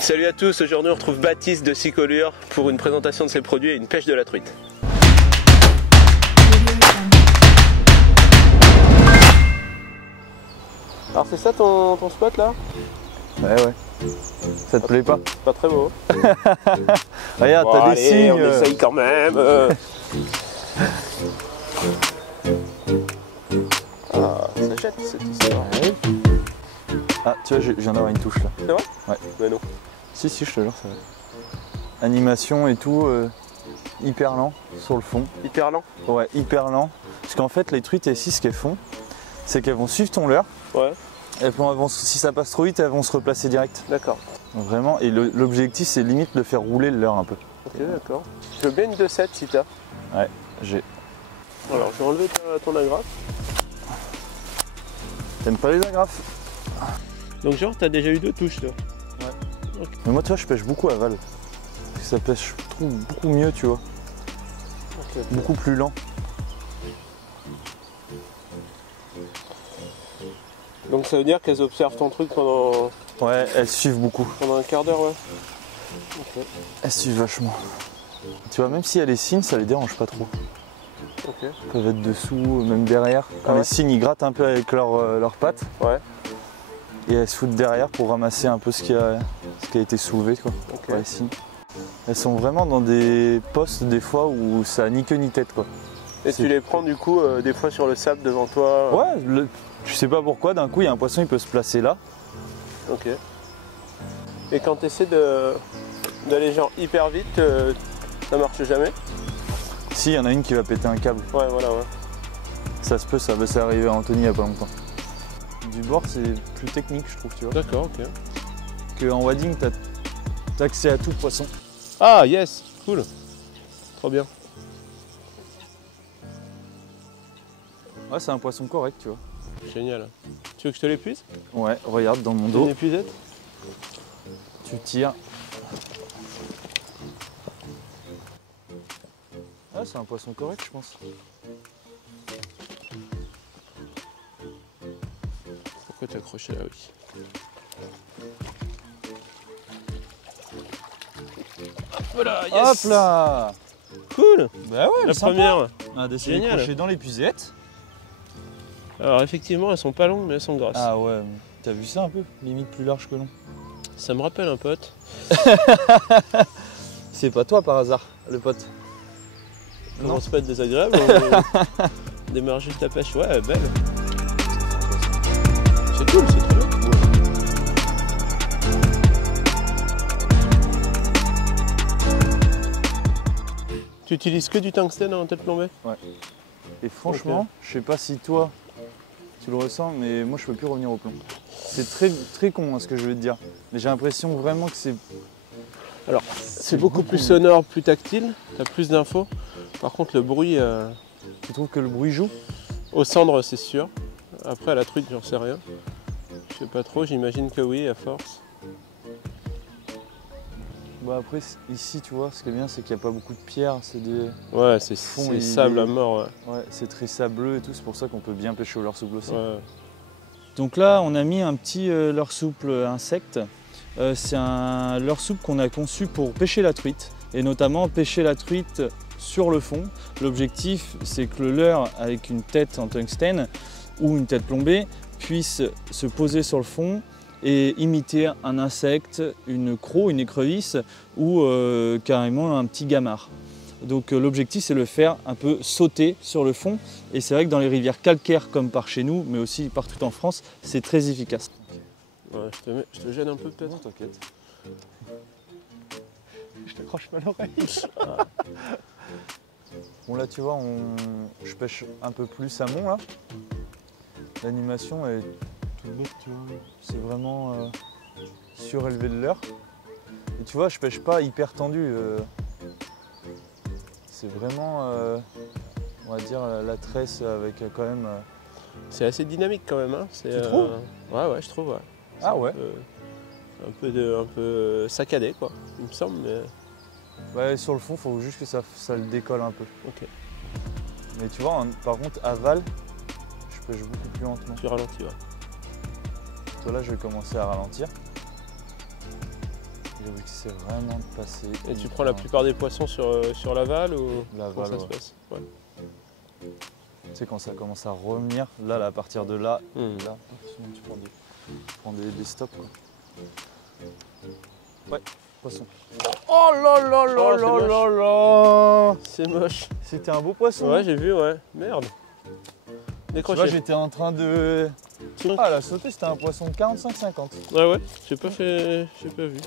Salut à tous, aujourd'hui on retrouve Baptiste de Sicolure pour une présentation de ses produits et une pêche de la truite. Alors c'est ça ton spot là? Ouais. Ça te plaît pas? Pas très beau. Regarde, bon, t'as des signes. On essaye quand même. Ah, ça jette cette histoire. Ah, tu vois, je viens d'avoir une touche là. C'est vrai? Ouais. Mais non. Si, je te jure, ça va. Animation et tout, hyper lent sur le fond. Hyper lent? Ouais, hyper lent. Parce qu'en fait, les truites ici, ce qu'elles font, c'est qu'elles vont suivre ton leurre. Ouais. Elles vont, si ça passe trop vite, elles vont se replacer direct. D'accord. Vraiment, et l'objectif, c'est limite de faire rouler le leurre un peu. Ok, d'accord. Je veux bien une 2,7 si t'as. Ouais, j'ai. Alors, je vais enlever ton agrafe. T'aimes pas les agrafes? Donc, genre, t'as déjà eu 2 touches, toi? Ouais. Okay. Mais moi, tu vois, je pêche beaucoup à Val. Parce que ça pêche, je trouve, beaucoup mieux, tu vois. Okay. Beaucoup plus lent. Donc ça veut dire qu'elles observent ton truc pendant... Ouais, elles suivent beaucoup. Pendant un quart d'heure, ouais. Okay. Elles suivent vachement. Tu vois, même si elles les signes, ça les dérange pas trop. Okay. Elles peuvent être dessous, même derrière. Quand les signes, ils grattent un peu avec leurs pattes. Ouais. Et elles se foutent derrière pour ramasser un peu ce qui a été soulevé, quoi. Okay. Les signes. Elles sont vraiment dans des postes, des fois, où ça a ni queue ni tête, quoi. Et tu les prends, du coup, des fois sur le sable devant toi? Ouais, je sais pas pourquoi, d'un coup, il y a un poisson, il peut se placer là. Ok. Et quand tu essaies d'aller genre hyper vite, ça marche jamais? Si, il y en a une qui va péter un câble. Ouais, voilà, ouais. Ça se peut, ça va s'arriver à Anthony il y a pas longtemps. Du bord, c'est plus technique, je trouve, tu vois. D'accord, ok. Qu'en wading, t'as accès à tout poisson. Ah, yes, cool. Trop bien. Ouais, c'est un poisson correct, tu vois. Génial. Tu veux que je te l'épuise? Ouais, regarde dans mon dos. Une épuisette? Tu tires. Ah, c'est un poisson correct, je pense. Pourquoi tu as accroché là? Oui. Voilà, yes. Hop là. Cool. Bah ouais, la première. On a décidé de crocher dans l'épuisette. Alors effectivement, elles sont pas longues, mais elles sont grasses. Ah ouais, t'as vu ça un peu? Limite plus large que long. Ça me rappelle un pote. C'est pas toi par hasard, le pote? Comment c'est pas être désagréable? On démarre juste la pêche. Ouais, belle. C'est cool, c'est très bien. Tu utilises que du tungstène en tête plombée? Ouais. Et franchement, je sais pas si toi tu le ressens, mais moi je peux plus revenir au plomb. C'est très con hein, ce que je vais te dire. Mais j'ai l'impression vraiment que c'est... Alors, c'est beaucoup plus sonore, plus tactile, t'as plus d'infos. Par contre, le bruit... Tu trouves que le bruit joue? Au cendre, c'est sûr. Après, à la truite, j'en sais rien. Je sais pas trop, j'imagine que oui, à force. Bah après, ici, tu vois, ce qui est bien, c'est qu'il n'y a pas beaucoup de pierres. C'est des... Ouais, c'est sable à mort. Ouais, c'est très sableux et tout, c'est pour ça qu'on peut bien pêcher au leurre souple aussi. Ouais. Donc là, on a mis un petit leurre souple insecte. C'est un leurre souple qu'on a conçu pour pêcher la truite, et notamment pêcher la truite sur le fond. L'objectif, c'est que le leurre, avec une tête en tungstène ou une tête plombée, puisse se poser sur le fond et imiter un insecte, une croc, une écrevisse ou carrément un petit gamard. Donc l'objectif, c'est de le faire un peu sauter sur le fond, et c'est vrai que dans les rivières calcaires comme par chez nous, mais aussi partout en France, c'est très efficace. Ouais, je te gêne un peu peut-être. Non, t'inquiète. Je t'accroche pas l'oreille. Bon là tu vois, je pêche un peu plus amont là. L'animation est toute bête, tu vois. C'est vraiment surélevé de leurre. Et tu vois, je pêche pas hyper tendu. C'est vraiment, on va dire, la tresse avec quand même... C'est assez dynamique quand même, hein. Tu trouves? Ouais, je trouve, ouais. Ah ouais? Un peu saccadé, quoi, il me semble, mais... Ouais, sur le fond, il faut juste que ça le décolle un peu. Ok. Mais tu vois, par contre, à Val, je pêche beaucoup plus lentement. Tu ralentis, ouais. Toi là, je vais commencer à ralentir. L'objectif c'est vraiment de passer. Et tu prends la plupart des poissons sur l'aval ou L'aval, comment ça ouais. se passe? Ouais. Tu sais quand ça commence à revenir, là à partir de là, là, tu prends des stops quoi. Ouais, poisson. Oh là là là là là là! C'est moche. C'était un beau poisson. Ouais, j'ai vu, ouais. Merde. Tu Décroché. vois, j'étais en train de... Ah, la sautée, c'était un poisson de 45-50. Ouais, ouais, j'ai pas vu.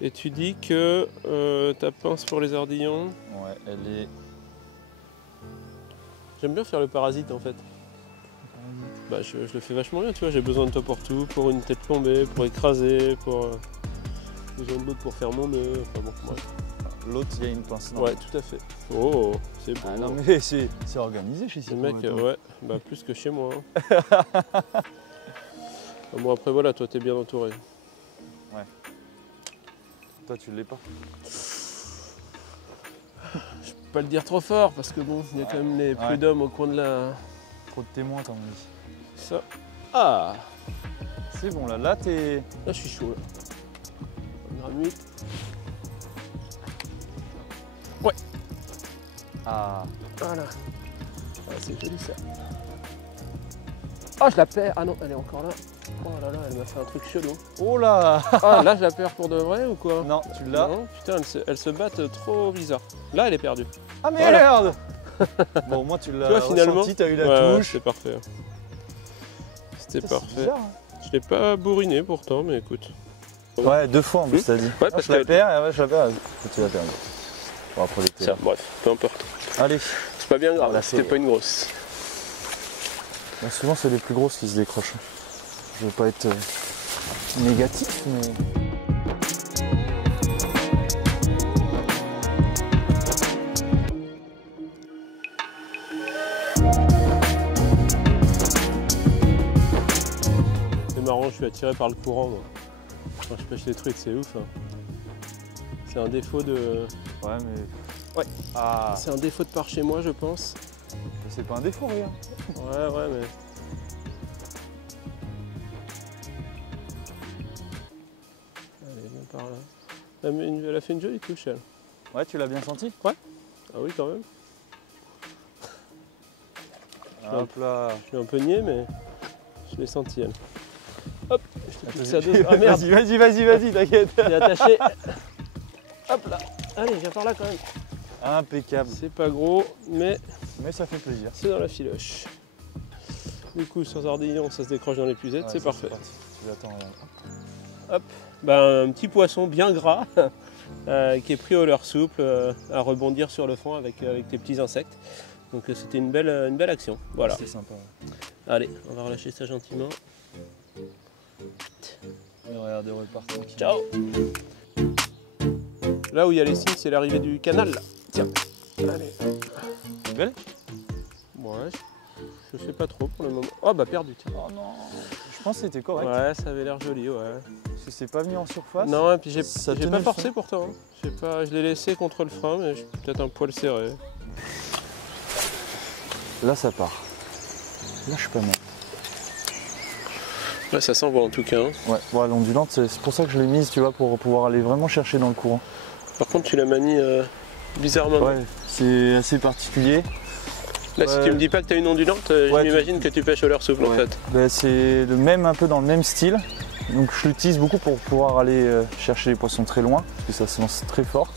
Et tu dis que ta pince pour les ardillons. Ouais, elle est... J'aime bien faire le parasite en fait. Bah, je le fais vachement bien, tu vois. J'ai besoin de toi pour tout, pour une tête plombée, pour écraser, pour. Besoin de l'autre pour faire mon nœud. Enfin bon, bref. L'autre, il y a une pince. Ouais, tout à fait. Oh, c'est beau. Ah non, mais c'est organisé chez Le Cypro. mec, ouais, bah plus que chez moi. Hein. Bon, après, voilà, toi, t'es bien entouré. Ouais. Toi, tu l'es pas. Je peux pas le dire trop fort parce que bon, il y a quand même les prud'hommes au coin de la. Trop de témoins, t'en dis. Ça. Ah! C'est bon, là, t'es... Là, je suis chaud. Là. Gramme 8. Ouais. Ah. Voilà. Ah, c'est joli ça. Oh, je la perds. Ah non, elle est encore là. Oh là là, elle m'a fait un truc chelou. Oh là! Ah, là, je la perds pour de vrai ou quoi? Non, tu l'as. Non, putain, elles se battent trop bizarre. Là, elle est perdue. Ah merde! Bon, au moins, tu l'as finalement, ressenti, t'as eu la ouais, touche. c'est parfait. C'était Putain, parfait. c'est bizarre, hein. Je l'ai pas bourriné pourtant, mais écoute. Ouais, 2 fois en plus, t'as dit. Ouais, Ah, parce je la que- perds, et ouais, je la perds. Tu l'as perdu. Bon, après, les Tiens, bref, peu importe. Allez. C'est pas bien grave, Voilà, c'était c'est- pas une grosse. Bah, souvent, c'est les plus grosses qui se décrochent. Je veux pas être négatif, mais... C'est marrant, je suis attiré par le courant, moi. Quand je pêche les trucs, c'est ouf. Hein. C'est un défaut de. Ouais, mais... Ouais. Ah, C'est un défaut de par chez moi, je pense. c'est pas un défaut, regarde. Ouais, mais. Allez, viens par là. Elle a fait une jolie touche, elle. Ouais, tu l'as bien senti? Ah oui, quand même. Hop là. Je suis un peu niais, mais je l'ai senti, elle. Hop, je te pique ça deux. Ah merde, Vas-y, t'inquiète. j'ai attaché. Hop là. Allez, viens par là quand même. Impeccable. C'est pas gros, mais Mais ça fait plaisir. c'est dans la filoche. Du coup, sans ardillon, ça se décroche dans l'épuisette, Ouais, c'est ça, parfait. parti. Tu l'attends. Ben, un petit poisson bien gras qui est pris au leurre souple à rebondir sur le fond avec tes petits insectes. Donc c'était une belle action. Voilà. C'est sympa. Allez, on va relâcher ça gentiment. Et regarde, repart tranquille. Ciao. Là où il y a les signes, c'est l'arrivée du canal. Là. Tiens. Allez. C'est belle? Ouais, je sais pas trop pour le moment. Oh bah perdu, tiens. Oh non. Je pense que c'était correct. Ouais, ça avait l'air joli, ouais. Parce que c'est pas venu en surface. Non, et puis j'ai Ça pas tenait le forcé fond. pourtant. Hein. Je l'ai laissé contre le frein, mais peut-être un poil serré. Là, ça part. Là, je suis pas mal. Ouais, ça s'envoie en tout cas. Hein. Ouais, bon, l'ondulante, c'est pour ça que je l'ai mise, tu vois, pour pouvoir aller vraiment chercher dans le courant. Par contre, tu la manies bizarrement. Ouais, c'est assez particulier. Là, si tu me dis pas que tu as une ondulante, je Ouais, m'imagine que tu pêches au leurre souple en Ouais. fait. Ben, c'est un peu dans le même style. Donc je l'utilise beaucoup pour pouvoir aller chercher les poissons très loin, parce que ça se lance très fort.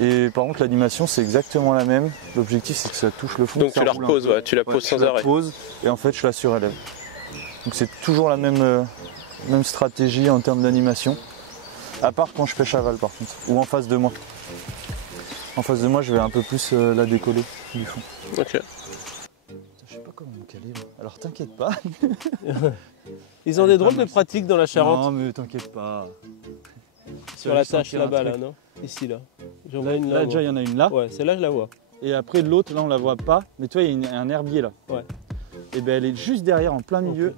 Et par contre l'animation c'est exactement la même. L'objectif c'est que ça touche le fond. Donc ça tu la roule un reposes, peu. ouais, tu la poses je sans la arrêt. pose et en fait je la surélève. Donc c'est toujours la même stratégie en termes d'animation. À part quand je pêche à Val par contre, ou en face de moi. En face de moi je vais un peu plus la décoller du fond. Ok. Je sais pas comment me caler là. Alors t'inquiète pas. Ils ont des drôles de pratiques dans la Charente. Non mais t'inquiète pas. Sur la tâche là-bas, là, non? Ici, là. J'en vois une là. Là déjà il y en a une là. Ouais, celle-là, je la vois. Et après l'autre là on la voit pas. Mais tu vois il y a un herbier là. Ouais. Et ben elle est juste derrière en plein milieu.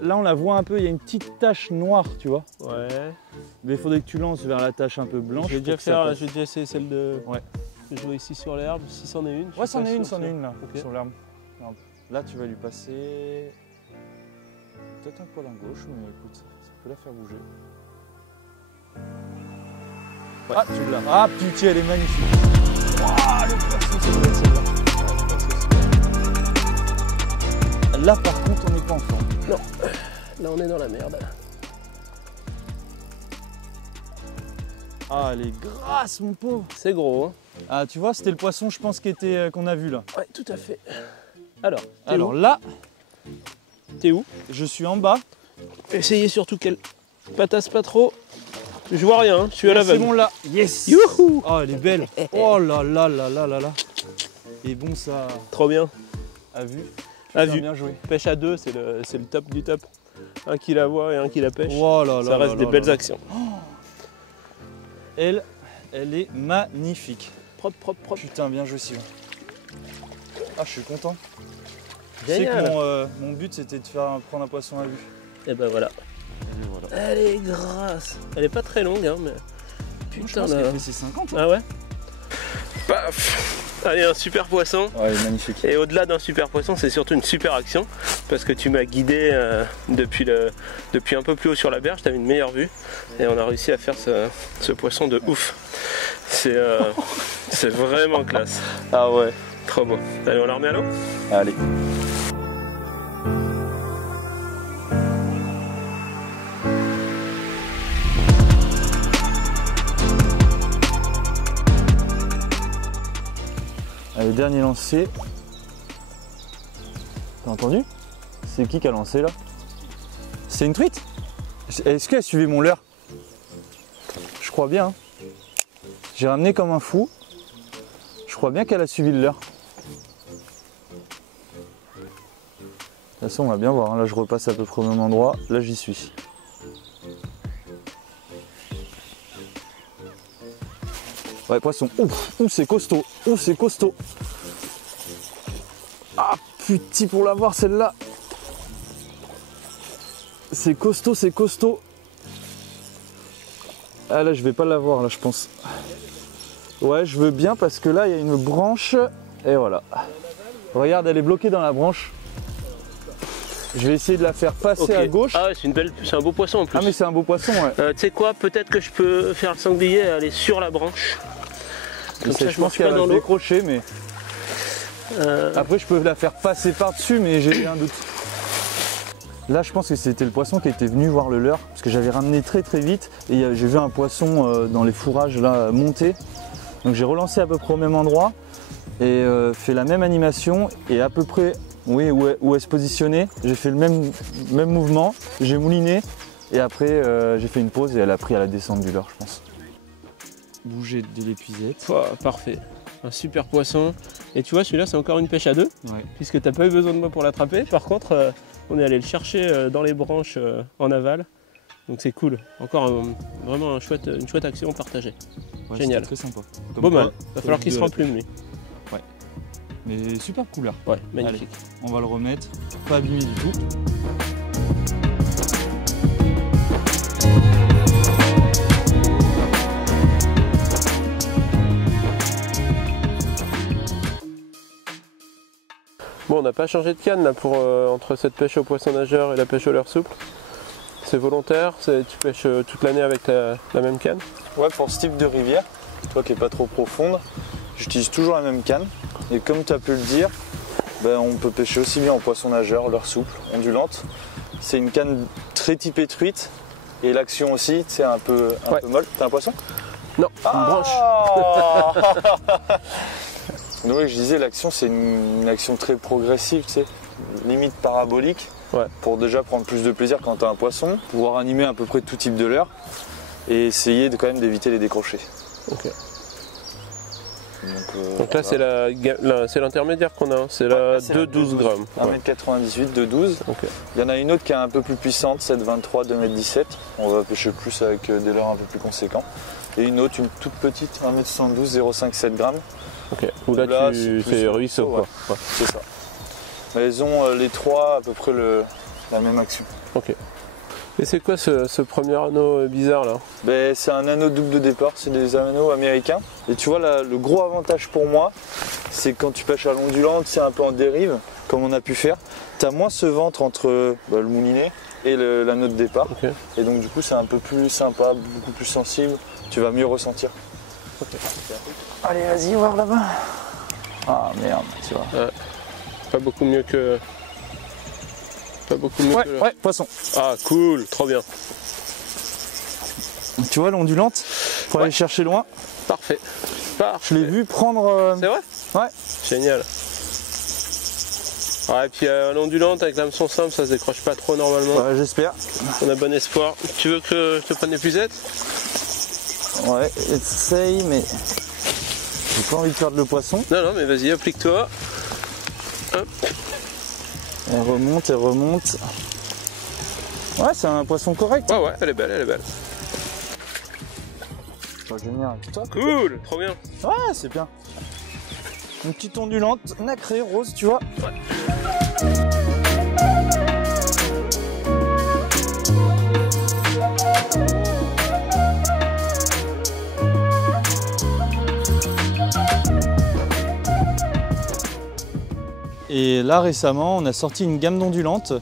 Là on la voit un peu, il y a une petite tache noire tu vois. Ouais. Mais il faudrait que tu lances vers la tache un peu blanche. Je vais pour déjà que ça passe. j'ai déjà essayé celle de. Ouais. Je vais jouer ici sur l'herbe, si c'en est une. je Ouais suis pas sûr, c'en est une là. Ok. Sur l'herbe. Regarde. Là tu vas lui passer. peut-être un poil à gauche, mais écoute, ça peut la faire bouger. Ouais. Ah, tu l'as. Ah, putain, elle est magnifique. Ah, le poisson, c'est vrai, celle-là. Là, par contre, on n'est pas en forme. Non, là, on est dans la merde. Ah, elle est grasse, mon pauvre. C'est gros, hein. Ah, tu vois, c'était le poisson, je pense, qu'on a vu là. Ouais, tout à fait. Alors là, t'es où? je suis en bas. Essayez surtout qu'elle patasse pas trop. Je vois rien, je suis à la C'est vague. bon là. Yes. Youhou. Oh, elle est belle. Oh là là là là là là. Et bon, ça Trop bien. a vu. À vue. Bien joué. Pêche à deux, c'est le top du top. Un qui la voit et un qui la pêche. Oh là là. Ça reste des belles actions. Elle est magnifique. Propre, propre, propre. Putain, bien joué, Sylvain. Ah, je suis content. Génial. Tu sais que mon but, c'était de prendre un poisson à vue. Et ben voilà. Et voilà. Elle est grasse. Elle est pas très longue, hein, mais. Putain, je pense là. qu'elle fait ses 50. Ah ouais. Paf. Allez, un super poisson. Ouais, elle est magnifique. Et au-delà d'un super poisson, c'est surtout une super action. Parce que tu m'as guidé depuis un peu plus haut sur la berge, tu as une meilleure vue. Et on a réussi à faire ce poisson de ouf. C'est vraiment classe. Ah ouais. Trop beau. Allez, on la remet à l'eau? Allez. Allez, dernier lancé. T'as entendu? C'est qui a lancé là? C'est une truite? Est-ce qu'elle suivait mon leurre? Je crois bien. Hein. J'ai ramené comme un fou. Je crois bien qu'elle a suivi le leurre. De toute façon, on va bien voir. Hein. Là, je repasse à peu près au même endroit. Là, j'y suis. Ouais, poisson. Ouf, c'est costaud. Ouf, c'est costaud. Ah, putain, pour l'avoir celle-là. C'est costaud, c'est costaud. Ah là, je vais pas l'avoir, là, je pense. Ouais, je veux bien parce que là, il y a une branche. Et voilà. Regarde, elle est bloquée dans la branche. Je vais essayer de la faire passer à gauche. Ah ouais, c'est un beau poisson en plus. Ah mais c'est un beau poisson, ouais. Tu sais quoi, peut-être que je peux faire le sanglier et aller sur la branche. Comme ça, je pense qu'elle va se décrocher, mais... Après, je peux la faire passer par-dessus, mais j'ai un doute. Là, je pense que c'était le poisson qui était venu voir le leurre, parce que j'avais ramené très très vite, et j'ai vu un poisson dans les fourrages là monter. Donc j'ai relancé à peu près au même endroit, et fait la même animation, et à peu près, oui, où elle se positionnait, j'ai fait le même mouvement, j'ai mouliné, et après j'ai fait une pause, et elle a pris à la descente du leurre, je pense. Bouger de l'épuisette. Oh, parfait, un super poisson. Et tu vois, celui-là, c'est encore une pêche à deux, Ouais. puisque tu n'as pas eu besoin de moi pour l'attraper. Par contre, on est allé le chercher dans les branches en aval. Donc c'est cool. Encore vraiment une chouette action partagée. Ouais, génial. Très sympa. Comme Beau quoi, mal. Va falloir qu'il se remplume lui. Ouais. Mais super couleur. Ouais, magnifique. Allez, on va le remettre. Pas abîmé du tout. Bon, on n'a pas changé de canne là pour entre cette pêche au poisson nageur et la pêche au leurre souple. C'est volontaire, tu pêches toute l'année avec la même canne? Ouais, pour ce type de rivière, toi qui n'est pas trop profonde, j'utilise toujours la même canne. Et comme tu as pu le dire, ben, on peut pêcher aussi bien en poisson nageur, leurre souple, ondulante. C'est une canne très typée truite. Et l'action aussi, c'est un peu molle. T'as un poisson? Non, une branche. Donc oui, je disais, l'action c'est une action très progressive, tu sais, limite parabolique, pour déjà prendre plus de plaisir quand tu as un poisson, pouvoir animer à peu près tout type de leurre et essayer quand même d'éviter les décrochés. Ok. Donc là c'est l'intermédiaire qu'on a, c'est la 2,12 grammes. 1m98, 2,12. Okay. Il y en a une autre qui est un peu plus puissante, 7,23, 2,17 m. On va pêcher plus avec des leurres un peu plus conséquents. Et une autre, une toute petite, 1m112, 0,57 g. Ok, ou là c'est ruisseau quoi. Ouais. C'est ça. Mais elles ont les trois à peu près la même action. Ok. Et c'est quoi ce premier anneau bizarre là? Ben, c'est un anneau double de départ, c'est des anneaux américains. Et tu vois, le gros avantage pour moi, c'est que quand tu pêches à l'ondulante, c'est un peu en dérive, comme on a pu faire. tu as moins ce ventre entre le moulinet et l'anneau de départ. Okay. Et donc du coup c'est un peu plus sympa, beaucoup plus sensible, tu vas mieux ressentir. Okay. Allez vas-y voir là-bas. Ah merde, tu vois. Pas beaucoup mieux que... Pas beaucoup mieux que... Ouais, poisson. Ah cool, trop bien. Tu vois l'ondulante pour aller chercher loin. Parfait. Je l'ai vu prendre... C'est vrai? Ouais. Génial. Ouais, et puis l'ondulante avec l'hameçon simple, ça se décroche pas trop normalement. Ouais, j'espère. On a bon espoir. Tu veux que je te prenne l'épuisette? Ouais, essaye, mais j'ai pas envie de perdre le poisson. Non, mais vas-y, applique-toi. Hop. Elle remonte, elle remonte. Ouais, c'est un poisson correct. Ouais, elle est belle, elle est belle. Oh, génial. Cool, trop bien. Ouais, c'est bien. Une petite ondulante nacrée, rose, tu vois. Ouais. Et là récemment, on a sorti une gamme d'ondulantes,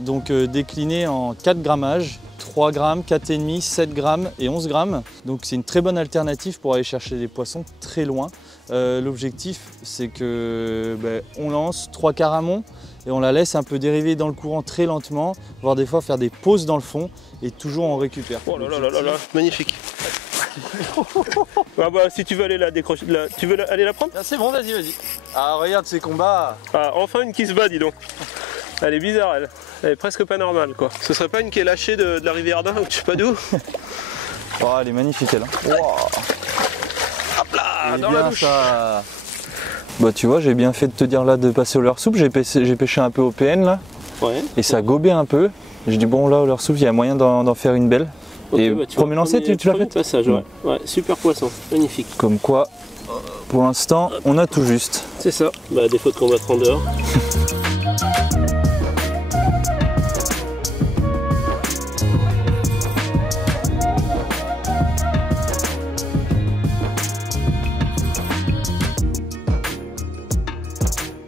donc déclinée en 4 grammages, 3 grammes, 4,5, 7 grammes et 11 grammes. Donc c'est une très bonne alternative pour aller chercher des poissons très loin. L'objectif c'est que on lance 3 quarts amont et on la laisse un peu dériver dans le courant très lentement, voire des fois faire des pauses dans le fond et toujours on récupère. Oh là là, magnifique. Ah bah si tu veux aller la décrocher, tu veux aller la prendre? Ah, c'est bon, vas-y. Ah regarde ces combats. Ah enfin une qui se bat, dis donc. Elle est bizarre elle. Elle est presque pas normale quoi. Ce serait pas une qui est lâchée de la rivière d'Ain ou je sais pas d'où? Oh elle est magnifique elle. Wow. Hop là, dans la bouche. Ça... Bah tu vois, j'ai bien fait de te dire là de passer au leurre soupe. J'ai pêché un peu au PN là. Ouais. Et ça gobait un peu. J'ai dit bon là au leurre soupe il y a moyen d'en faire une belle. Okay, et premier lancer, tu l'as fait? Passage, ouais, super poisson, magnifique. Comme quoi, pour l'instant, on a tout juste. C'est ça, défaut de combattre en dehors.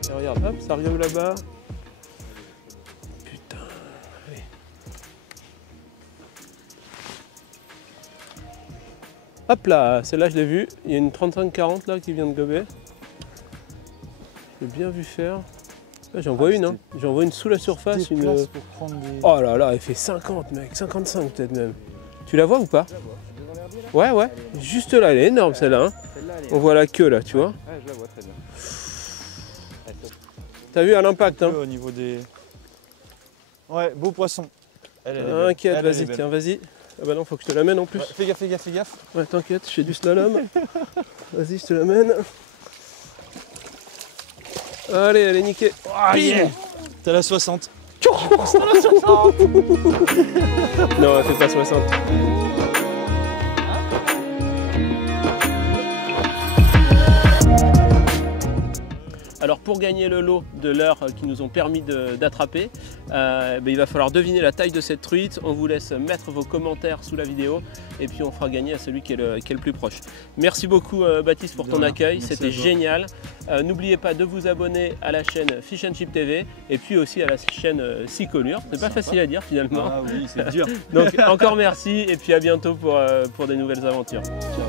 Et regarde, hop, ça arrive là-bas. Hop là, celle-là je l'ai vue, il y a une 35-40 là qui vient de gober. J'ai bien vu faire. J'en vois une, j'en vois une sous la surface. Une... Oh là là, elle fait 50 mec, 55 peut-être même. Tu la vois ou pas? Ouais, juste là, elle est énorme celle-là. Hein. On voit la queue là, tu vois. Ouais, je la vois très bien. T'as vu à l'impact hein? Au niveau des... Ouais, beau poisson. Inquiète, vas-y, tiens, vas-y. Ah bah non, faut que je te l'amène en plus. Ouais, fais gaffe. Ouais, t'inquiète, je fais du slalom. Vas-y, je te l'amène. Allez, elle est niquée. Oh, yeah. T'as la 60. Non, elle fait pas 60. Alors pour gagner le lot de l'heure qui nous ont permis d'attraper, il va falloir deviner la taille de cette truite. On vous laisse mettre vos commentaires sous la vidéo et puis on fera gagner à celui qui est le plus proche. Merci beaucoup Baptiste pour ton accueil, c'était génial. N'oubliez pas de vous abonner à la chaîne Fish and Chip TV et puis aussi à la chaîne Sicolure. C'est pas facile à dire finalement. Ah oui, c'est dur. Donc encore merci et puis à bientôt pour des nouvelles aventures. Ciao.